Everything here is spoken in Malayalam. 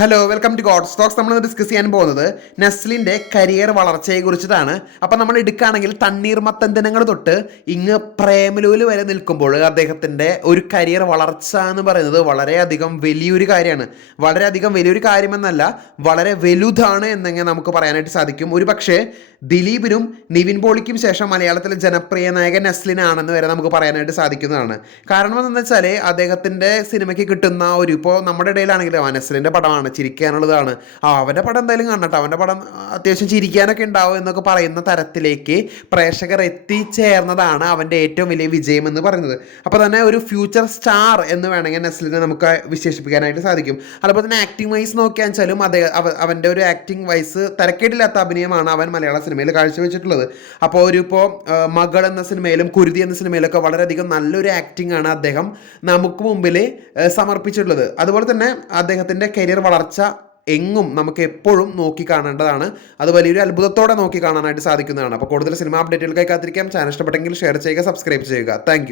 Hello welcome to good stocks നമ്മൾ ഡിസ്കസ് ചെയ്യാൻ പോകുന്നത് നെസ്ലിന്റെ കരിയർ വളർച്ചയെ കുറിച്ചിട്ടാണ്. അപ്പം നമ്മൾ എടുക്കുകയാണെങ്കിൽ തണ്ണീർമത്തൻ ദിനങ്ങൾ തൊട്ട് ഇങ്ങ് പ്രേമലൂൽ വരെ നിൽക്കുമ്പോൾ അദ്ദേഹത്തിന്റെ ഒരു കരിയർ വളർച്ച എന്ന് പറയുന്നത് വളരെയധികം വലിയൊരു കാര്യമാണ്. വളരെയധികം വലിയൊരു കാര്യമെന്നല്ല വളരെ വലുതാണ് എന്നെങ്കിൽ നമുക്ക് പറയാനായിട്ട് സാധിക്കും. ഒരു പക്ഷേ ദിലീപിനും നിവിൻ പോളിക്കും ശേഷം മലയാളത്തിലെ ജനപ്രിയ നായകൻ നസ്ലിനാണെന്ന് വരെ നമുക്ക് പറയാനായിട്ട് സാധിക്കുന്നതാണ്. കാരണം എന്താണെന്ന് വെച്ചാൽ അദ്ദേഹത്തിന്റെ സിനിമയ്ക്ക് കിട്ടുന്ന ഒരു ഇപ്പോൾ നമ്മുടെ ഇടയിലാണെങ്കിലും നെസ്ലിന്റെ പടമാണ് ചിരിക്കാനുള്ളതാണ്. ആ അവന്റെ പടം എന്തായാലും കാണട്ടെ അവന്റെ പടം അത്യാവശ്യം ചിരിക്കാനൊക്കെ ഉണ്ടാവും എന്നൊക്കെ പറയുന്ന തരത്തിലേക്ക് പ്രേക്ഷകർ എത്തിച്ചേർന്നതാണ് അവന്റെ ഏറ്റവും വലിയ വിജയം എന്ന് പറയുന്നത്. അപ്പോൾ തന്നെ ഒരു ഫ്യൂച്ചർ സ്റ്റാർ എന്ന് വേണമെങ്കിൽ നസ്ലിനെ നമുക്ക് വിശേഷിപ്പിക്കാനായിട്ട് സാധിക്കും. അതുപോലെ തന്നെ ആക്ടിംഗ് വൈസ് നോക്കിയാൽ വെച്ചാലും അദ്ദേഹം അവ- അവന്റെ ഒരു ആക്ടിംഗ് വൈസ് തരക്കേടില്ലാത്ത അഭിനയമാണ് അവൻ മലയാള സിനിമയിൽ കാഴ്ചവെച്ചിട്ടുള്ളത്. അപ്പോൾ ഒരു ഇപ്പോൾ മകൾ എന്ന സിനിമയിലും കുരുതി എന്ന സിനിമയിലൊക്കെ വളരെയധികം നല്ലൊരു ആക്ടിംഗ് ആണ് അദ്ദേഹം നമുക്ക് മുമ്പിൽ സമർപ്പിച്ചിട്ടുള്ളത്. അതുപോലെ തന്നെ അദ്ദേഹത്തിന്റെ കരിയർ വളർച്ച എങ്ങും നമുക്ക് എപ്പോഴും നോക്കി കാണേണ്ടതാണ്. അത് വലിയൊരു അത്ഭുതത്തോടെ നോക്കി കാണാനായിട്ട് സാധിക്കുന്നതാണ്. അപ്പോൾ കൂടുതൽ സിനിമ അപ്ഡേറ്റുകൾക്കായി കാത്തിരിക്കാം. ചാനൽ ഇഷ്ടപ്പെട്ടെങ്കിൽ ഷെയർ ചെയ്യുക സബ്സ്ക്രൈബ് ചെയ്യുക. താങ്ക്